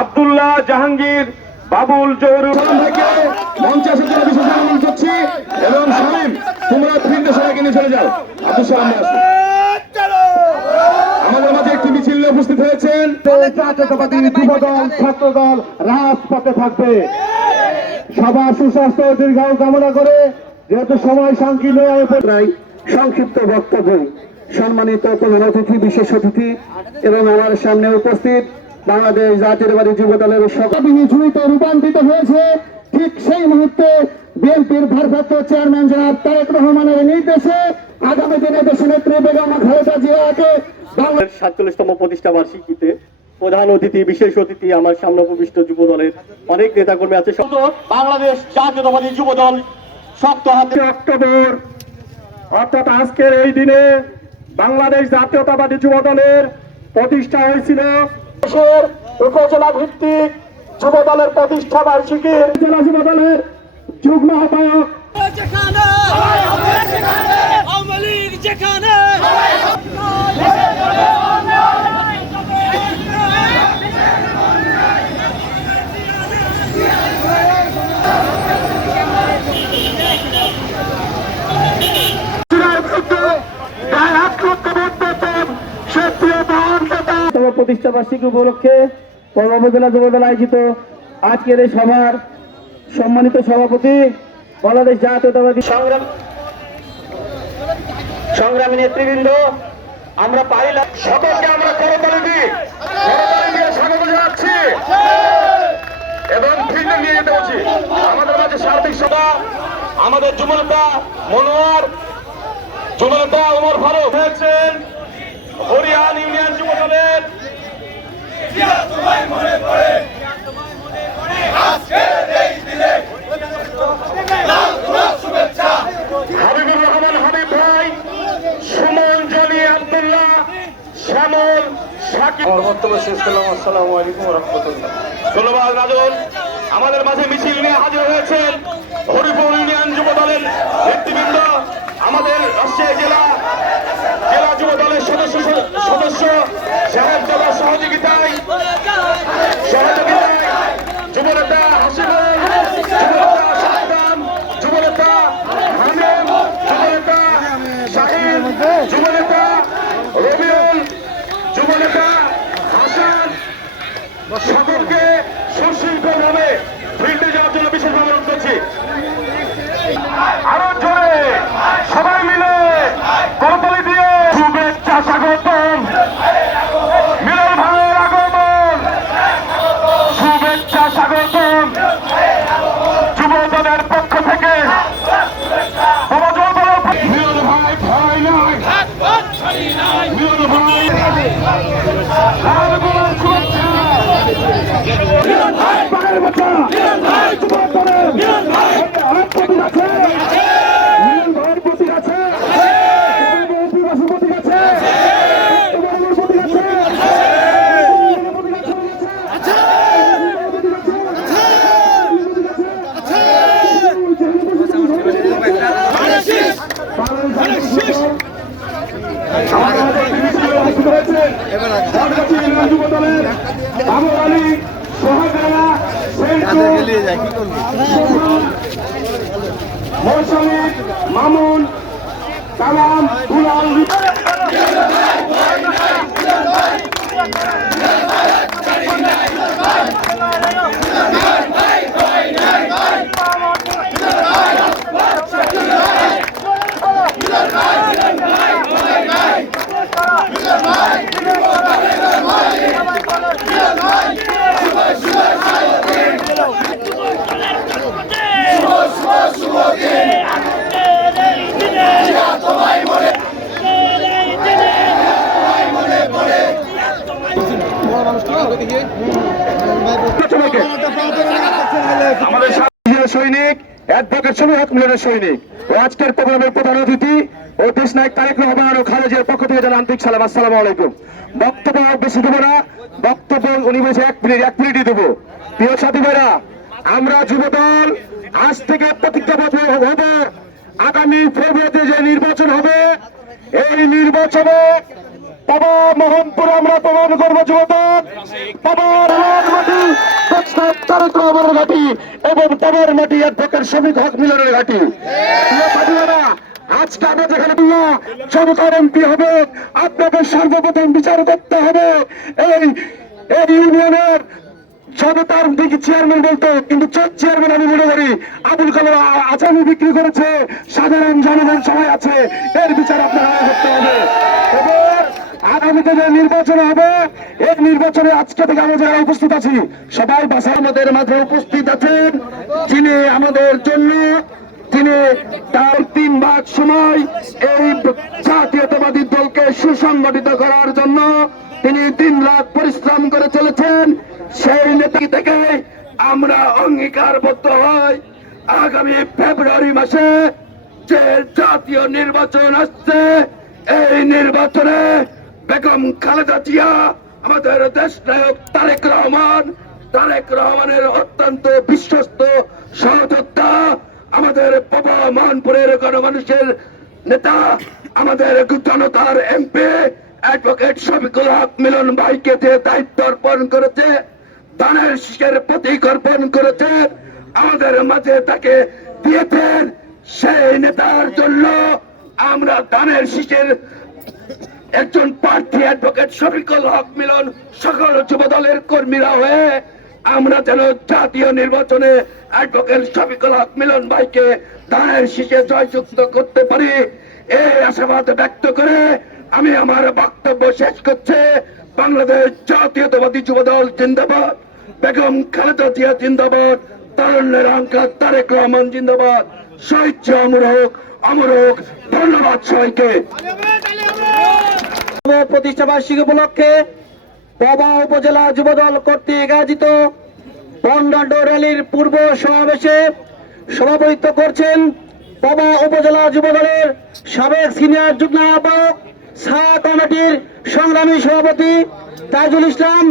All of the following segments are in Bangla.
আব্দুল্লাহ জাহাঙ্গীর বাবুল জহুরুল থেকে বিশেষ এবং সালিম তোমরা ফিল্ডে সবাইকে নিয়ে চলে যাও। আব্দুল সালাম। আমাদের মাঝে একটি মিছিল উপস্থিত হয়েছেন। রাজপথে থাকবে। সবার সুস্বাস্থ্য দীর্ঘ কামনা করে যেহেতু সময় সংকীর্ণ সংক্ষিপ্ত বক্তব্য সম্মানিত প্রধান অতিথি বিশেষ অতিথি এবং আমার সামনে উপস্থিত বাংলাদেশ জাতীয়তাবাদী যুব দলের ঝুড়িতে রূপান্তরিত হয়েছে। ঠিক সেই মুহূর্তে বিএনপির ভারপ্রাপ্ত চেয়ারম্যান জনাব তারেক রহমানের নির্দেশে আগামী দিনে দেশের নেত্রী বেগম খালেদা জিয়াকে সাতচল্লিশতম প্রতিষ্ঠা বার্ষিকীতে প্রধান অতিথি বিশেষ অতিথি আমার সামনে উপবিষ্ট যুব দলের অনেক নেতাকর্মী আছে। সব বাংলাদেশ জাতীয়তাবাদী যুব দল শক্ত হাতে অক্টোবর অর্থাৎ আজকের এই দিনে বাংলাদেশ জাতীয়তাবাদী যুব দলের প্রতিষ্ঠা হয়েছিল। দেশের উপজেলা ভিত্তিক যুব দলের প্রতিষ্ঠা বার্ষিকী জেলা যুব দলের যুগ্ম আহ্বায়ক যেখানে। প্রতিষ্ঠা উপলক্ষে পূর্ব যুবদল আয়োজিত আজকের এই সভার সম্মানিত সভাপতি বাংলাদেশ জাতীয়তাবাদী সংগ্রাম সংগ্রামী নেতৃবৃন্দ, আমরা পাইলাম সকলকে আমরা আমাদের যুবনেতা মনোয়ার যুবনেতা ওমর ফারুক। হয়েছেন হরিয়ান ইউনিয়ন যুব দলের। হাবিবুর রহমান হাবিব ভাই সুমন জলি আব্দুল্লাহ শ্যামল শাকিব। বক্তব্য শেষ করলাম আসসালামু আলাইকুম রহমতুল্লাহ ধন্যবাদ রাজন আমাদের মাঝে মিছিল নিয়ে হাজির হয়েছেন হরিপুর ইউনিয়ন যুব দলের নেতৃবৃন্দ। আমাদের রাজশাহী জেলা জেলা যুব দলের সদস্য সদস্য সাহেব সহযোগিতায় সহযোগিতায় যুবনেতা হাসিবুল যুবনেতা সাদ্দাম যুবনেতা হামিম যুবনেতা শাহিন যুবনেতা রবিউল যুবনেতা হাসান সকলকে সুশৃঙ্খলভাবে ফিল্ডে যাওয়ার জন্য বিশেষভাবে অনুরোধ করছি আরও জোরে সবাই মিলে করতালি দিয়ে শুভেচ্ছা স্বাগতম মিলন ভাইয়ের আগমন শুভেচ্ছা স্বাগতম যুব দলের পক্ষ থেকে বাবা যুব দলের পক্ষ- মিলন ভাই ভয় নাই মিলন ভাই লাল গোলাপ শুভেচ্ছা মিলন ভাই পায়ের বাচ্চা মিলন ভাই যুব দলের মিলন ভাই হাত প্রতীক আছে মিলন ভাইয়ের প্রতীক আছে অধিবাসী প্রতীক আছে তোমার প্রতীক আছে মামুন কালাম দুলাল সবাইকে সৈনিক অ্যাডভোকেট হক মিলনের সৈনিক। ও আজকের প্রোগ্রামের প্রধান অতিথি ও দেশ নায়ক তারেক রহমান ও খালেজের পক্ষ থেকে জানান, আন্তরিক সালাম আলাইকুম। বক্তব্য বেশি দেবো না। বক্তব্য উনি এক মিনিট, এক মিনিটই দেবো। প্রিয় সাথী ভাইরা, আমরা যুবদল, আজ থেকে প্রতিজ্ঞাবদ্ধ হব। আগামী ফেব্রুয়ারিতে যে নির্বাচন হবে, এই নির্বাচনে বাবা মোহনপুর, আমরা প্রমাণ করব যুবদল এবং বাবার মাটি অ্যাডভোকেট শ্রমিক হক মিলনের ঘাটি। হবে আপনাকে সর্বপ্রথম বিচার করতে হবে। এই এই ইউনিয়নের জনতার দিকে চেয়ারম্যান বলতো, কিন্তু চেয়ারম্যান আমি মনে করি, আবুল কালাম আচামি বিক্রি করেছে। সাধারণ জনগণ সবাই আছে, এর বিচার আপনারা করতে হবে। এবার আগামীতে যে নির্বাচন হবে। এই নির্বাচনে আজকে থেকে আমরা যারা উপস্থিত আছি, সবাই বাসার আমাদের মাঝে উপস্থিত আছেন। যিনি আমাদের জন্য, তিনি তার তিন ভাগ সময় এই জাতীয়তাবাদী দলকে সুসংগঠিত করার জন্য তিনি দিন রাত পরিশ্রম করে চলেছেন। সেই নেতা থেকে আমরা অঙ্গীকারবদ্ধ হই। আগামী ফেব্রুয়ারি মাসে যে জাতীয় নির্বাচন আসছে, এই নির্বাচনে বেগম খালেদা জিয়া, আমাদের দেশ নায়ক তারেক রহমান। তারেক রহমানের অত্যন্ত বিশ্বস্ত সহযোদ্ধা, আমাদের বাবা মানপুরের গণমানুষের নেতা, আমাদের জনতার এমপি, অ্যাডভোকেট শফিকুল হক মিলন ভাইকে যে দায়িত্ব অর্পণ করেছে, দানের শীষের প্রতীক অর্পণ করেছেন আমাদের মাঝে তাকে দিয়েছেন সেই নেতার জন্য আমরা দানের শীষের একজন প্রার্থী অ্যাডভোকেট শফিকুল হক মিলন, সকল যুব দলের কর্মীরা হয়ে আমরা যেন জাতীয় নির্বাচনে অ্যাডভোকেট শফিকুল হক মিলন ভাইকে ধানের শীষে জয়যুক্ত করতে পারি। এই আশাবাদ ব্যক্ত করে আমি আমার বক্তব্য শেষ করছে। বাংলাদেশ জাতীয়তাবাদী যুব দল জিন্দাবাদ, বেগম খালেদা জিয়া জিন্দাবাদ, তারুণ্যের অঙ্কার তারেক রহমান জিন্দাবাদ, শহীদ অমর হোক অমর হোক, ধন্যবাদ সবাইকে। প্রতিষ্ঠা বার্ষিকী উপলক্ষে পবা উপজেলা কর্তৃক আয়োজিত র্যালির পূর্ব সমাবেশে সভাপতিত্ব করছেন পবা উপজেলা সাবেক সিনিয়র যুগ্ম আহ্বায়ক কমিটির সংগ্রামী সভাপতি তাজুল ইসলাম।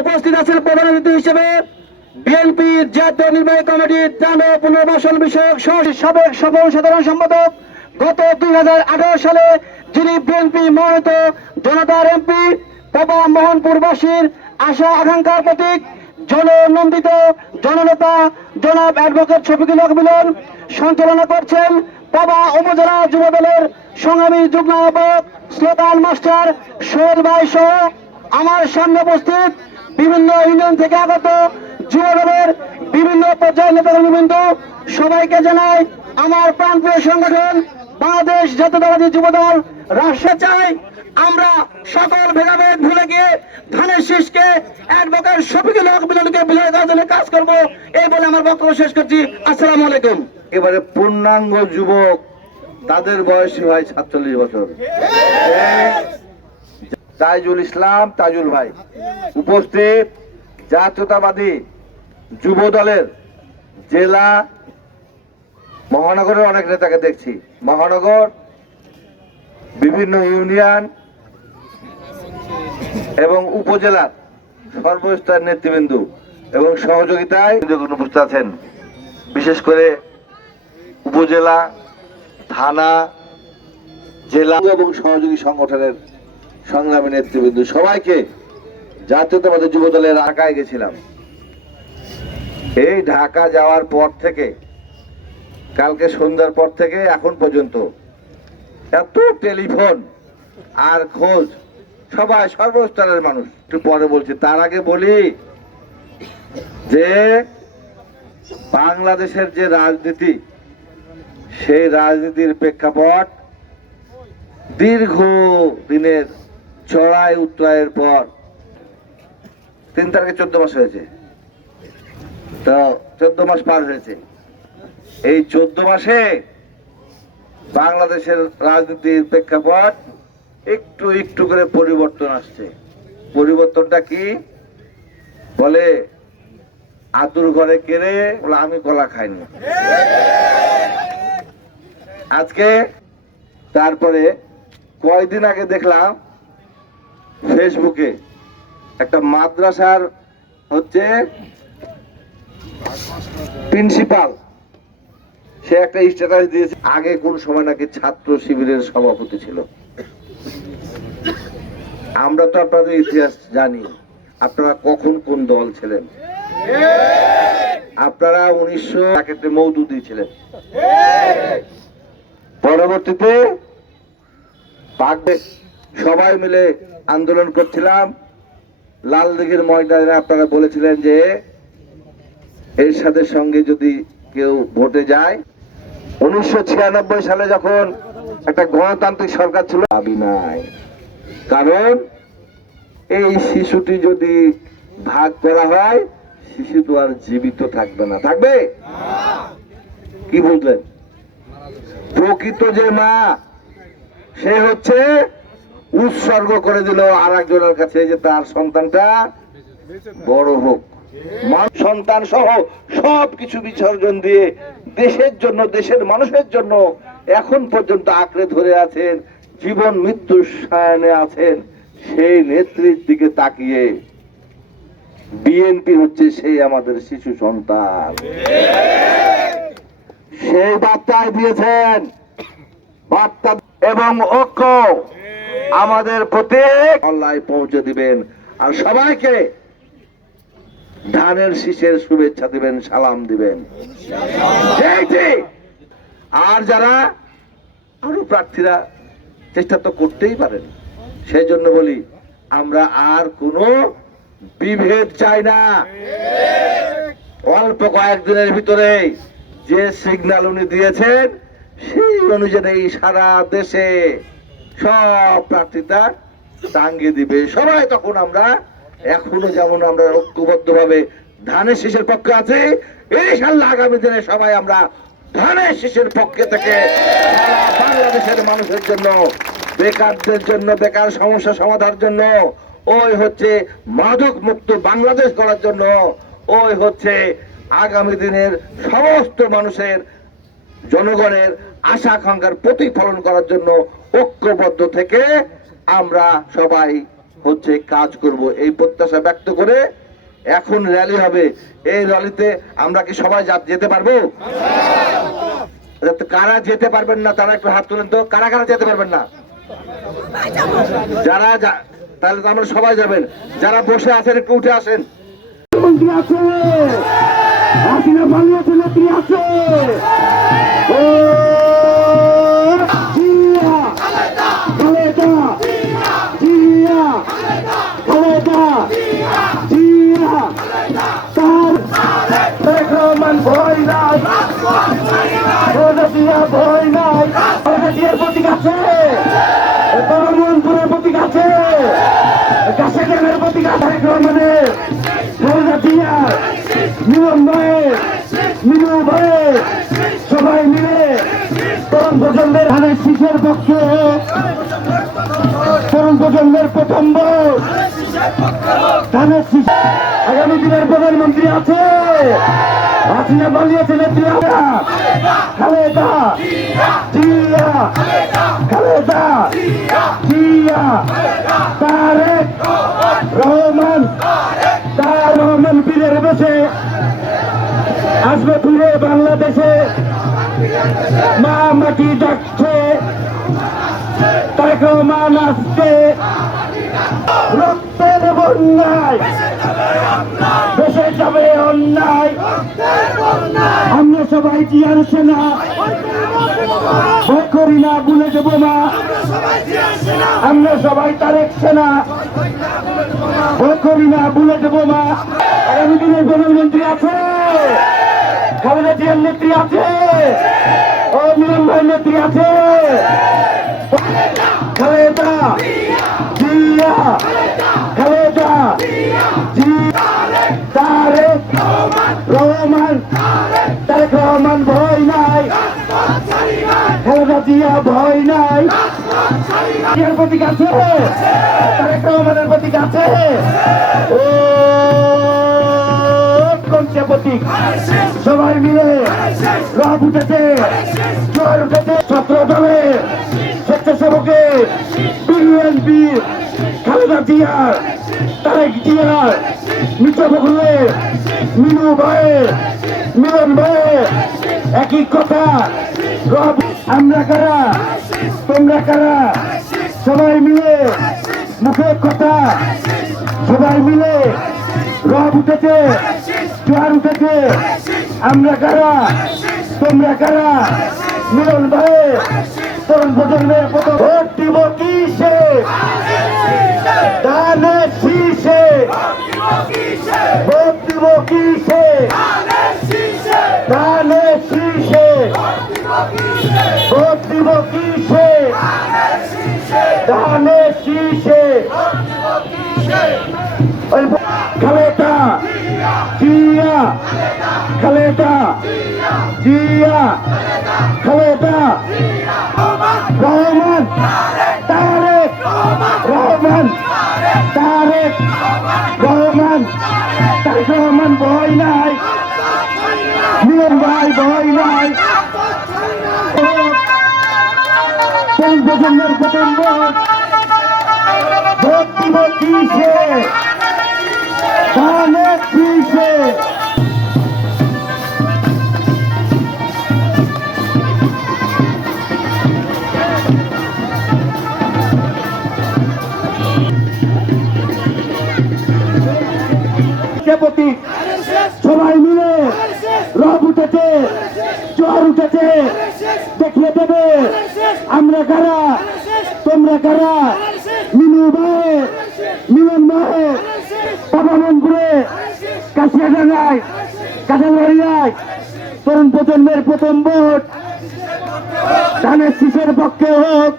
উপস্থিত আছেন প্রধান অতিথি হিসেবে বিএনপি জাতীয় নির্বাহী কমিটির ত্রাণ পুনর্বাসন বিষয়ক সাবেক সাধারণ সম্পাদক গত দুই হাজার আঠারো সালে যিনি বিএনপি মনোনীত জনতার এমপি বাবা মোহনপুরবাসীর আশা আকাঙ্ক্ষার প্রতীক, জননন্দিত জননেতা জনাব অ্যাডভোকেট শফিকুল হক মিলন সঞ্চালনা করছেন বাবা উপজেলা যুব দলের সংগ্রামী যুগ্ম আহ্বায়ক, স্লোগান মাস্টার সোহেল ভাই সহ আমার সামনে উপস্থিত বিভিন্ন ইউনিয়ন থেকে আগত যুব দলের বিভিন্ন পর্যায়ের নেতাকর্মীবৃন্দ সবাইকে জানাই আমার প্রান্তীয় সংগঠন বাংলাদেশ জাতীয়তাবাদী যুব দল রাষ্ট্র চাই। আমরা সকল ভেদাভেদ ভুলে গিয়ে ধানের শীষকে অ্যাডভোকেট শফিকুল হক মিলনকে বিজয় করার কাজ করব, এই বলে আমার বক্তব্য শেষ করছি। আসসালামু আলাইকুম। এবারে পূর্ণাঙ্গ যুবক, তাদের বয়স হয় সাতচল্লিশ বছর। তাইজুল ইসলাম তাজুল ভাই। উপস্থিত জাতীয়তাবাদী যুব দলের জেলা মহানগরের অনেক নেতাকে দেখছি। মহানগর বিভিন্ন ইউনিয়ন এবং উপজেলার সর্বস্তর নেতৃবৃন্দ এবং সহযোগিতায় উপস্থিত আছেন। বিশেষ করে উপজেলা থানা জেলা এবং সহযোগী সংগঠনের সংগ্রামী নেতৃবৃন্দ। সবাইকে জাতীয়তাবাদী যুব দলের ঢাকায় গেছিলাম। এই ঢাকা যাওয়ার পর থেকে কালকে সন্ধ্যার পর থেকে এখন পর্যন্ত এত টেলিফোন আর খোঁজ, সবাই সর্বস্তরের মানুষ। একটু পরে বলছি, তার আগে বলি যে বাংলাদেশের যে রাজনীতি, সেই রাজনীতির প্রেক্ষাপট দীর্ঘ দিনের চড়াই উত্তরায়ের পর তিন তারিখে চোদ্দ মাস হয়েছে। তো চোদ্দ মাস পার হয়েছে। এই চোদ্দ মাসে বাংলাদেশের রাজনীতির প্রেক্ষাপট একটু একটু করে পরিবর্তন আসছে। পরিবর্তনটা কি? বলে, আতুর ঘরে কেড়ে বলে, আমি কলা খাইনি। আজকে তারপরে কয়দিন আগে দেখলাম, ফেসবুকে একটা মাদ্রাসার হচ্ছে প্রিন্সিপাল সে একটা স্ট্যাটাস দিয়েছে। আগে কোন সময় নাকি ছাত্র শিবিরের সভাপতি ছিল? আমরা তো আপনাদের ইতিহাস জানি। আপনারা কখন কোন দল ছিলেন? আপনারা উনিশশো প্যাকেটে মৌদুদি ছিলেন। পরবর্তীতে সবাই মিলে আন্দোলন করছিলাম। লাল দিঘির ময়দানে আপনারা বলেছিলেন যে এর সাথে সঙ্গে যদি কেউ ভোটে যায় উনিশশো ছিয়ানব্বই সালে যখন একটা গণতান্ত্রিক সরকার ছিল, দাবি নাই। কারণ এই শিশুটি যদি ভাগ করা হয়, শিশু তো আর জীবিত থাকবে না। থাকবে? কি বুঝলেন প্রকৃত যে মা, সে হচ্ছে উৎসর্গ করে দিল আর একজনের কাছে যে তার সন্তানটা বড় হোক। সন্তান সহ সব কিছু বিসর্জন দিয়ে দেশের জন্য, দেশের মানুষের জন্য এখন পর্যন্ত আঁকড়ে ধরে আছেন, জীবন মৃত্যুর সায়নে আছেন সেই নেত্রীর দিকে তাকিয়ে। বিএনপি হচ্ছে সেই আমাদের শিশু সন্তান। সেই বার্তায় দিয়েছেন, বার্তা এবং ঐক্য আমাদের প্রতি। অল্লায় পৌঁছে দিবেন। আর সবাইকে ধানের শীষের শুভেচ্ছা দিবেন, সালাম দিবেন। আর যারা আরও প্রার্থীরা চেষ্টা তো করতেই পারেন সেই জন্য বলি, আমরা আর কোনো বিভেদ চাই না। অল্প কয়েকদিনের ভিতরে যে সিগন্যাল উনি দিয়েছেন, সেই অনুযায়ী সারা দেশে সব প্রার্থীতা টাঙ্গিয়ে দিবে। সবাই তখন আমরা এখনও যেমন আমরা ঐক্যবদ্ধ ভাবে ধানের শীষের পক্ষে আছি ইনশাল্লাহ আগামী দিনে সবাই আমরা ধানের শীষের পক্ষে থেকে বাংলাদেশের মানুষের জন্য, বেকারদের জন্য, বেকার সমস্যা সমাধানের জন্য, ওই হচ্ছে মাদক মুক্ত বাংলাদেশ করার জন্য, ওই হচ্ছে আগামী দিনের সমস্ত মানুষের জনগণের আশা আকাঙ্ক্ষার প্রতিফলন করার জন্য ঐক্যবদ্ধ থেকে আমরা সবাই হচ্ছে কাজ করব। এই প্রত্যাশা ব্যক্ত করে এখন র্যালি হবে। এই র্যালিতে আমরা কি সবাই যেতে পারব? আচ্ছা, কারা যেতে পারবেন না তারা একটু হাত তুলেন তো। কারা কারা যেতে পারবেন না? যারা তাহলে তো আমরা সবাই যাবেন। যারা বসে আছেন একটু উঠে আসেন। মন্ত্রী আছে। আছে ও জিয়া খালেদা জিয়া খালেদা জিয়া তার তারেক রহমান ভয় নাই খালেদা জিয়া ভয় নাই। প্রতীক আছে। বহরমপুরের প্রতীক আছে। কাশাগ্রামের প্রতীক আছে রহমানের খালেদা মিলন সবাই মিলে তরুণ প্রজন্মের ধানের শীষের পক্ষে। তরুণ প্রজন্মের প্রথম ভোট আগামী দিনের প্রধানমন্ত্রী আছে। হাসিনা বানিয়েছে নেত্রী আমরা খালেদা। জিয়া। খালেদা। জিয়া। তারেক রহমান। তার রহমান বীরের বেশে আসবে ফিরে বাংলাদেশে। মা মাটি ডাকছে। তারেক রহমান আসছে। রক্তের বন্যায়, দেশে যাবে অন্যায়। আমরা সবাই জিয়ার সেনা। ভয় করি না, ভুলে দেবো না। আমরা সবাই তারেক সেনা। ভয় করি না, ভুলে দেবো মা আগামী দিনে প্রধানমন্ত্রী আছে। খালেদা জিয়ার নেত্রী আছে। ও মিলন ভাই নেত্রী আছে। খালেদা। জিয়া, খালেদা জি তারেক তারেক রহমান ভয় নাই। খালেদা জিয়া ভয় নাই। প্রতীক আছে। তারেক রহমানের প্রতীক আছে। ও সবাই মিলে উঠেছে, জোয়ার উঠেছে, ছাত্র দলে খালেদা তারেক জিয়ার মিত্র বকুলের মিনু ভাই, মিলন ভাই, একই কথা আমরা কারা, তোমরা কারা? সবাই মিলে মুখে কথা, সবাই মিলে রব উঠেছে জোয়ার উঠেছে, আমরা কারা, তোমরা কারা? মিলন ভাই, তরুণ প্রজন্মের কত ভোট দিব দানে শীষে। ভোট দিব কিসে? দানে শীষে। ভোট দিব কিসে? দানে শীষে। ওই জিয়া। খালেটা জিয়া। খালেটা রহমান। তারেক। রহমান। রহমান তারেক রহমান ভয় নাই। মিলন ভাই ভয় নাই। প্রজন্মের প্রথম ভক্তি ভোট দেখিয়ে দেবে। আমরা কারা? তোমরা কারা? মিনু ভাই, মিলন ভাই, বাবা মনপুরে কাশিয়া ডাঙ্গায় তরুণ প্রজন্মের প্রথম ভোট। ধানের শীষের পক্ষে হোক।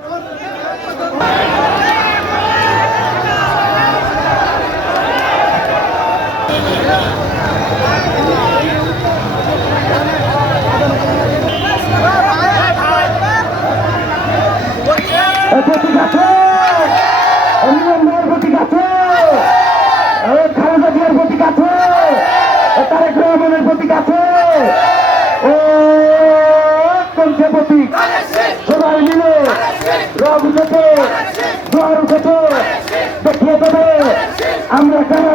এ প্রতীক আছে অনিয়ম ভাইয়ের প্রতীক আছে এ খালেদা জিয়ার প্রতীক আছে এ তারেক রহমানের প্রতীক আছে ও কোনছে প্রতীক সবাই মিলে রব উঠেছে জোয়ার উঠেছে দেখিয়ে দেবে আমরা কারা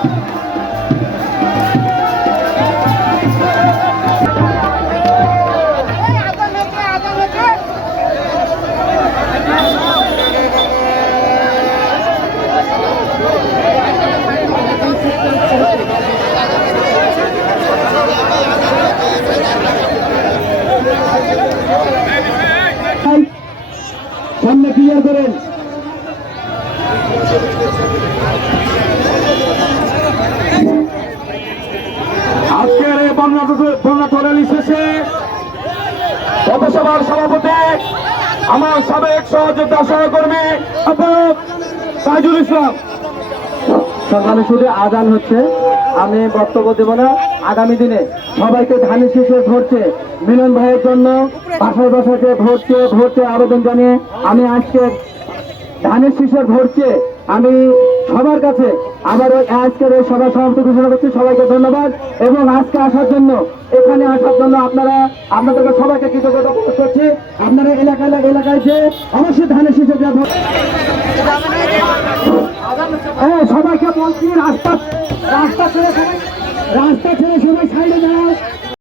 সকালে শুধু আজান হচ্ছে। আমি বক্তব্য দেব না। আগামী দিনে সবাইকে ধানের শীষে ভরছে মিলন ভাইয়ের জন্য বাসায় বাসাকে ভরছে ভরতে আবেদন জানিয়ে আমি আজকে ধানের শীষে ভরছে আমি সবার কাছে আবার ওই আজকের এই সভা সমাপ্তি ঘোষণা করছি। সবাইকে ধন্যবাদ। এবং আজকে আসার জন্য, এখানে আসার জন্য আপনারা, আপনাদেরকে সবাইকে কৃতজ্ঞতা প্রকাশ করছি। আপনারা এলাকা এলাকায় যে অবশ্যই ধানের যে হ্যাঁ সবাইকে বলছি, রাস্তা রাস্তা ছেড়ে সবাই রাস্তা ছেড়ে সবাই সাইডে দাঁড়াও।